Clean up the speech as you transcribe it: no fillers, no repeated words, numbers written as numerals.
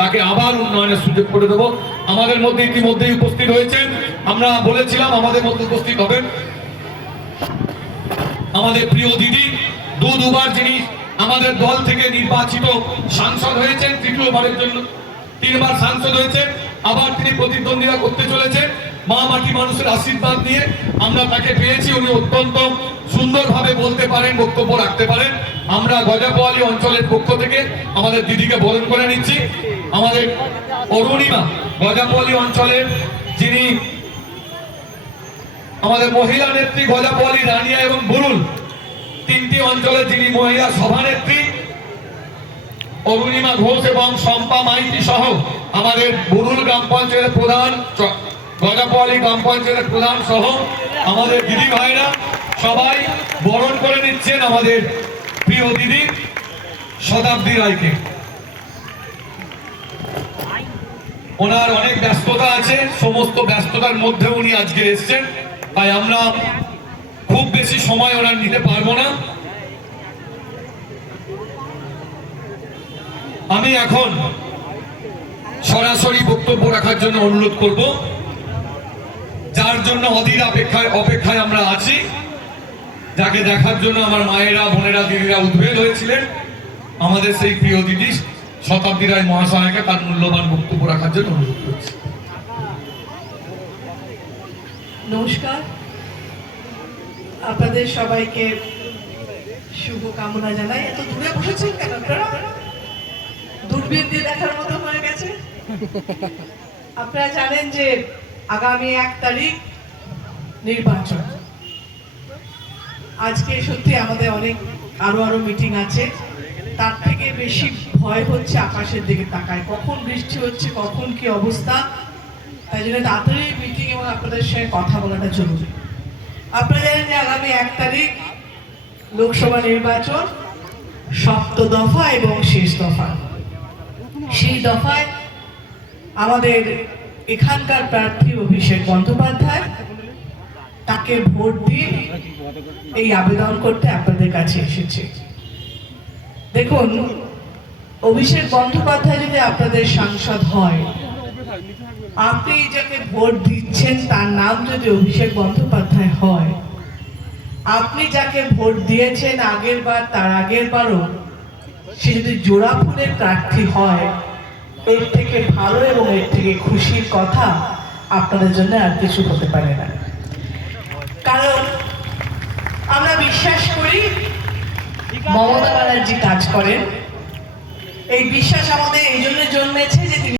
তাকে আবার উন্নয়নের সুযোগ করে দেব। আমাদের মধ্যে ইতিমধ্যেই উপস্থিত হয়েছেন, আমরা বলেছিলাম আমাদের মধ্যে উপস্থিত হবেন আমাদের প্রিয় দিদি, দুবার যিনি আমাদের দল থেকে নির্বাচিত সাংসদ হয়েছেন, তৃতীয়বারের জন্য 3 বার সাংসদ হয়েছেন, আবার তিনি প্রতিদ্বন্দ্বিতা করতে চলেছেন। মা মাটি মানুষের আশীর্বাদ নিয়ে আমরা তাকে পেয়েছি। উনি অত্যন্ত সুন্দরভাবে বলতে পারেন, বক্তব্য রাখতে পারেন। আমরা গজাপোয়ালি অঞ্চলের পক্ষ থেকে আমাদের দিদিকে বরণ করে নিচ্ছি। আমাদের অরুণিমা গজাপোয়ালি অঞ্চলের যিনি আমাদের মহিলা নেত্রী, গজাপোয়ালি, রানিয়া এবং বুরুল 3টি অঞ্চলে যিনি মহিলা সভানেত্রী অরুণিমা ঘোষ এবং শম্পা মাইতি সহ আমাদের বুরুল গ্রাম পঞ্চায়েতের প্রধান, গজাপোয়ালি গ্রাম পঞ্চায়েতের প্রধান সহ আমাদের দিদি ভাইরা সবাই বরণ করে নিচ্ছেন আমাদের প্রিয় দিদি শতাব্দী রায়কে। ওনার অনেক ব্যস্ততা আছে, সমস্ত ব্যস্ততার মধ্যে উনি আজকে এসেছেন, তাই আমরা খুব বেশি সময় ওনার নিতে পারবো না। আমি এখন সরাসরি বক্তব্য রাখার জন্য অনুরোধ করব, যার জন্য অধীর অপেক্ষায় আমরা আছি, যাকে দেখার জন্য আমার মায়েরা, বোনেরা, দিদিরা উদ্বেগ হয়েছিলেন, আমাদের সেই প্রিয় দিদি শতাব্দী রায় মহাশয়কে তার মূল্যবান বক্তব্য রাখার জন্য অনুরোধ করছি। নমস্কার, আপনাদের সবাইকে শুভ কামনা জানাই। এত দূরে বসেছেন কেন আপনারা? দূরবীন দিয়ে দেখার মতো হয়ে গেছে। আপনারা জানেন যে আগামী 1 তারিখ নির্বাচন। আজকে সত্যি আমাদের অনেক আরো মিটিং আছে, তার থেকে বেশি ভয় হচ্ছে আকাশের দিকে তাকায়, কখন বৃষ্টি হচ্ছে, কখন কি অবস্থা। তাই জন্য তাড়াতাড়ি মিটিং এবং আপনাদের সঙ্গে কথা বলাটা জরুরি। আপনারা জানেন যে আগামী 1 তারিখ লোকসভা নির্বাচন, 7ম দফা এবং শেষ দফা। সেই দফায় আমাদের এখানকার প্রার্থী অভিষেক বন্দ্যোপাধ্যায়, তাকে ভোট দিয়ে এই আবেদন করতে আপনাদের কাছে এসেছে। দেখুন, অভিষেক বন্দ্যোপাধ্যায় যদি আপনাদের সাংসদ হয়, আপনি যাকে ভোট দিচ্ছেন তার নাম যদি অভিষেক বন্দ্যোপাধ্যায় হয়, আপনি যাকে ভোট দিয়েছেন আগের বার, তার আগের বারও, সে যদি জোড়া ফুলের প্রার্থী হয়, এর থেকে ভালো এবং এর থেকে খুশির কথা আপনাদের জন্য আর কিছু হতে পারে না। কারণ আমরা বিশ্বাস করি মমতা ব্যানার্জি কাজ করেন। এই বিশ্বাস আমাদের এই জন্য